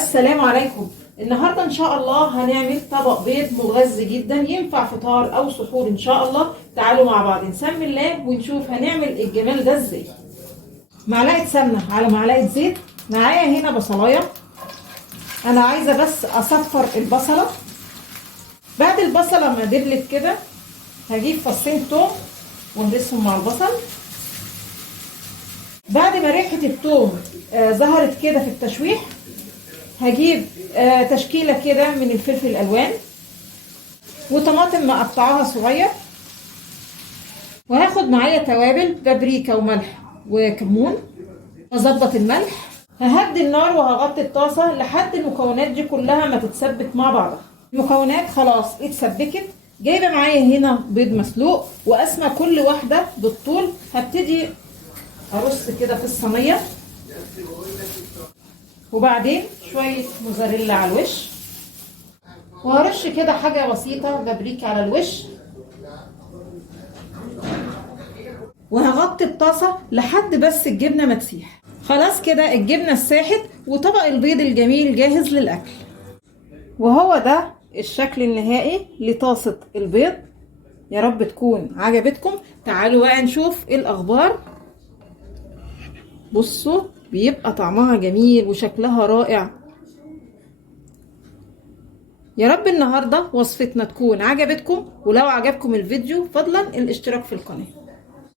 السلام عليكم. النهارده ان شاء الله هنعمل طبق بيض مغذي جدا، ينفع فطار او سحور ان شاء الله. تعالوا مع بعض نسمي الله ونشوف هنعمل الجمال ده ازاي. معلقه سمنه على معلقه زيت. معايا هنا بصلايه، انا عايزه بس اصفر البصله. بعد البصله ما دبلت كده هجيب فصين توم وهرسهم مع البصل. بعد ما ريحه التوم ظهرت كده في التشويح، هجيب تشكيله كده من الفلفل الالوان وطماطم مقطعاها صغير، وهاخد معايا توابل بابريكا وملح وكمون. اظبط الملح، ههدي النار وهغطي الطاسه لحد المكونات دي كلها ما تتسبك مع بعضها. المكونات خلاص اتسبكت. جايبه معايا هنا بيض مسلوق وقسمه كل واحده بالطول. هبتدي ارص كده في الصينيه، وبعدين شويه موزاريلا على الوش، وهرش كده حاجه بسيطه بابريكا على الوش، وهغطي الطاسه لحد بس الجبنه ما تسيح. خلاص كده الجبنه ساحت وطبق البيض الجميل جاهز للاكل. وهو ده الشكل النهائي لطاسه البيض. يا رب تكون عجبتكم. تعالوا بقى نشوف ايه الاخبار. بصوا بيبقى طعمها جميل وشكلها رائع. يا رب النهارده وصفتنا تكون عجبتكم، ولو عجبكم الفيديو فضلا الاشتراك في القناه.